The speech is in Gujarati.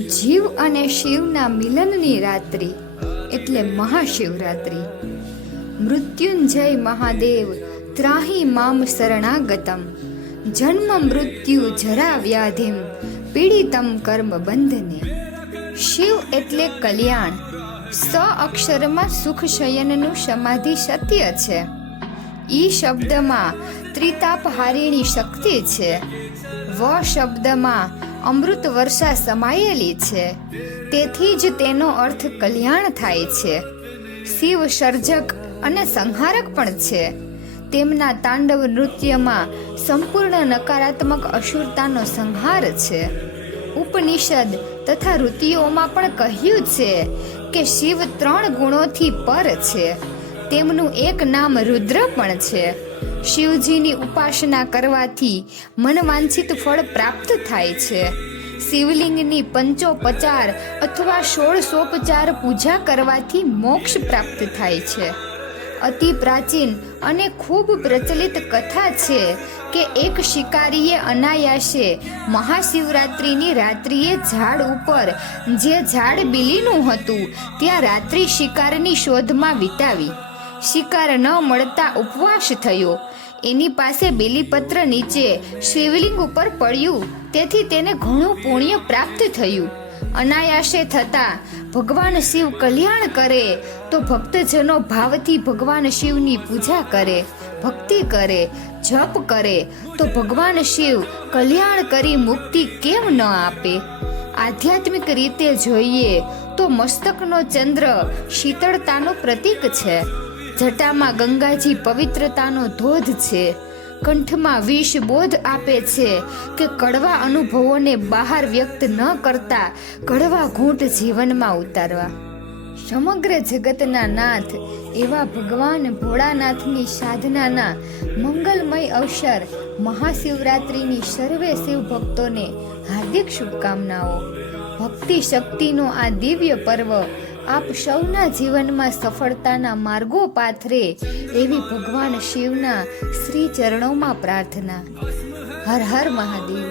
જીવ અને શિવના મિલનની રાત્રિ એટલે મહાશિવરાત્રિ। મૃત્યુંજય મહાદેવ ત્રાહી મામ શરણાગતમ, જન્મ મૃત્યુ જરા વ્યાધિમ પીડિતમ કર્મ બંધને। શિવ એટલે કલ્યાણ। સ અક્ષરમાં સુખ શયનનું સમાધિ સત્ય છે। ઈ શબ્દમાં ત્રિતાપહારીણી શક્તિ છે। વ શબ્દમાં અમૃત વર્ષા સમાયેલી છે, તેથી જ તેનો અર્થ કલ્યાણ થાય છે। શિવ સર્જક અને સંહારક પણ છે। તેમના તાંડવ નૃત્યમાં સંપૂર્ણ નકારાત્મક અસુરતાનો સંહાર છે। ઉપનિષદ તથા ઋતિઓમાં પણ કહ્યું છે કે શિવ 3 ગુણોથી પર છે। તેમનું એક નામ રુદ્ર પણ છે। શિવજીની ઉપાસના કરવાથી મનવાંછિત ફળ પ્રાપ્ત થાય છે। શિવલિંગની 55 અથવા 16 પૂજા કરવાથી મોક્ષ પ્રાપ્ત થાય છે। અતિ પ્રાચીન અને ખૂબ પ્રચલિત કથા છે કે એક શિકારીએ અનાયાસે મહાશિવરાત્રિની રાત્રિએ ઝાડ ઉપર, જે ઝાડ બીલીનું હતું, ત્યાં રાત્રિ શિકારની શોધમાં વિતાવી। શિકાર ન મળતા ઉપવાસ થયો। એની પાસે બેલીપત્ર નીચે શિવલિંગ ઉપર પડ્યું, તેથી તેને ઘણું પુણ્ય પ્રાપ્ત થયું। અનાયાસે થતા ભગવાન શિવ કલ્યાણ કરે તો ભક્તજનો ભાવથી ભગવાન શિવની પૂજા કરે, ભક્તિ કરે, જપ કરે તો ભગવાન શિવ કલ્યાણ કરી મુક્તિ કેમ ન આપે? આધ્યાત્મિક રીતે જોઈએ તો મસ્તકનો ચંદ્ર શીતળતાનું પ્રતીક છે। જટામાં ગંગાજી પવિત્રતાનો ધોધ છે। કંઠમાં વિષ બોધ આપે છે કે કડવા અનુભવોને બહાર વ્યક્ત ન કરતા કડવા ઘૂંટ જીવનમાં ઉતારવા। સમગ્ર જગતના નાથ એવા ભગવાન ભોળાનાથની સાધનાના મંગલમય અવસર મહાશિવરાત્રિની સર્વે શિવ ભક્તોને હાર્દિક શુભકામનાઓ। ભક્તિ શક્તિનો આ દિવ્ય પર્વ આપ સૌના જીવનમાં સફળતાના માર્ગો પાથરે એવી ભગવાન શિવના શ્રી ચરણોમાં પ્રાર્થના। હર હર મહાદેવ।